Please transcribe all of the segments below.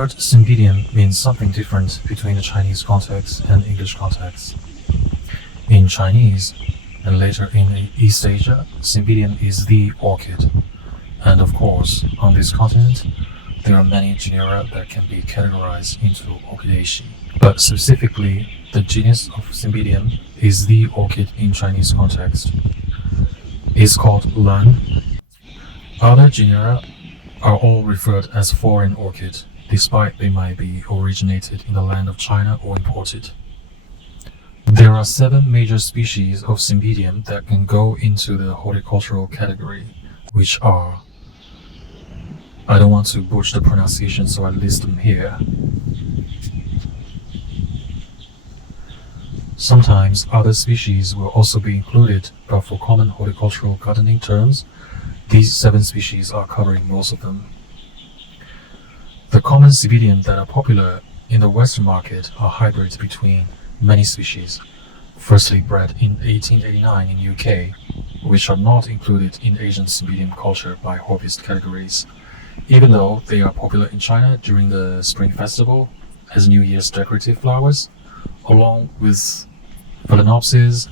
word Cymbidium means something different between the Chinese context and English context. In Chinese, and later in East Asia, Cymbidium is the orchid. And of course, on this continent, there are many genera that can be categorized into Orchidaceae. But specifically, the genus of Cymbidium is the orchid in Chinese context. It's called Lan. Other genera are all referred as foreign orchid, despite they might be originated in the land of China or imported. There are 7 major species of Cymbidium that can go into the horticultural category, which are, I don't want to butcher the pronunciation, so I list them here. Sometimes other species will also be included, but for common horticultural gardening terms, these 7 species are covering most of them. The common Cymbidium that are popular in the Western market are hybrids between many species, firstly bred in 1889 in UK, which are not included in Asian Cymbidium culture by hobbyists categories, even though they are popular in China during the Spring Festival as New Year's decorative flowers, along with Phalaenopsis,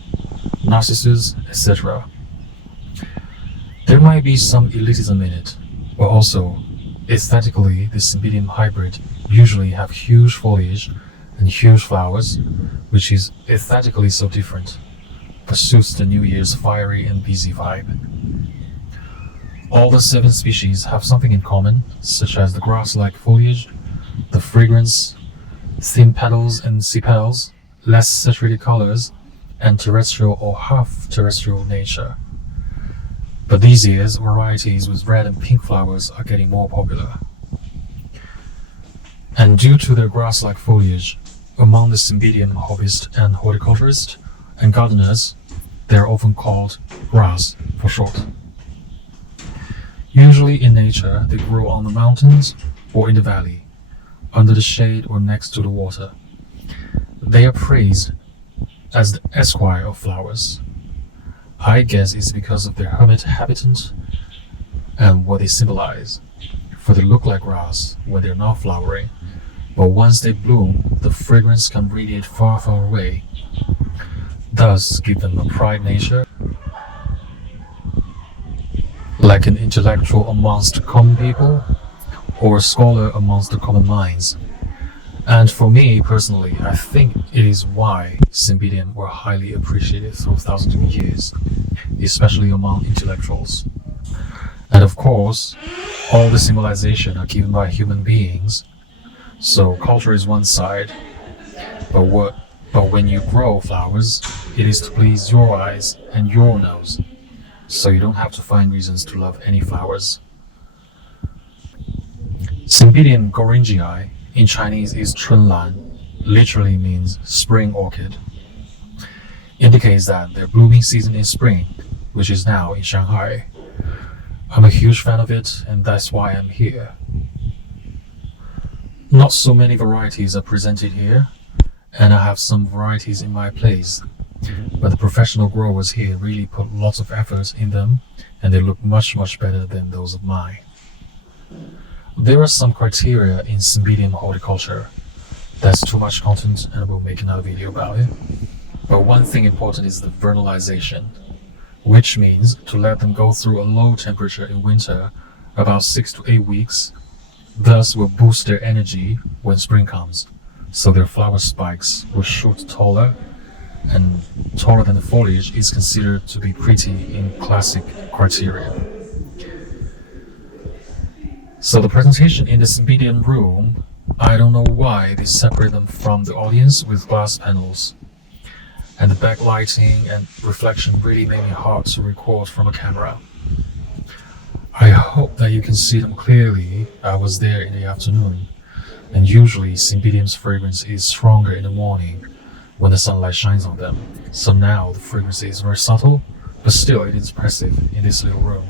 Narcissus, etc. There might be some elitism in it, but also, aesthetically, the Cymbidium hybrid usually have huge foliage and huge flowers, which is aesthetically so different, but suits the New Year's fiery and busy vibe. All the 7 species have something in common, such as the grass-like foliage, the fragrance, thin petals and sepals, less saturated colors, and terrestrial or half-terrestrial nature. But these years, varieties with red and pink flowers are getting more popular. And due to their grass-like foliage, among the Cymbidium hobbyists and horticulturists and gardeners, they are often called grass for short. Usually in nature, they grow on the mountains or in the valley, under the shade or next to the water. They are praised as the esquire of flowers. I guess it's because of their hermit habitat and what they symbolize, for they look like grass when they're not flowering, but once they bloom, the fragrance can radiate far, far away, thus give them a pride nature, like an intellectual amongst common people, or a scholar amongst the common minds. And for me personally, I think it is why Cymbidium were highly appreciated through thousands of years, especially among intellectuals. And of course, all the symbolization are given by human beings, so culture is one side, but when you grow flowers, it is to please your eyes and your nose, so you don't have to find reasons to love any flowers. Cymbidium goringii in Chinese is Chunlan, literally means spring orchid. Indicates that their blooming season is spring, which is now in Shanghai. I'm a huge fan of it, and that's why I'm here. Not so many varieties are presented here, and I have some varieties in my place, but the professional growers here really put lots of effort in them, and they look much, much better than those of mine. There are some criteria in Cymbidium horticulture. That's too much content and we'll make another video about it. But one thing important is the vernalization, which means to let them go through a low temperature in winter, about 6 to 8 weeks, thus will boost their energy when spring comes, so their flower spikes will shoot taller, and taller than the foliage is considered to be pretty in classic criteria. So the presentation in the Cymbidium room, I don't know why they separate them from the audience with glass panels. And the backlighting and reflection really made me hard to record from a camera. I hope that you can see them clearly. I was there in the afternoon, and usually Cymbidium's fragrance is stronger in the morning when the sunlight shines on them. So now the fragrance is very subtle, but still it is impressive in this little room.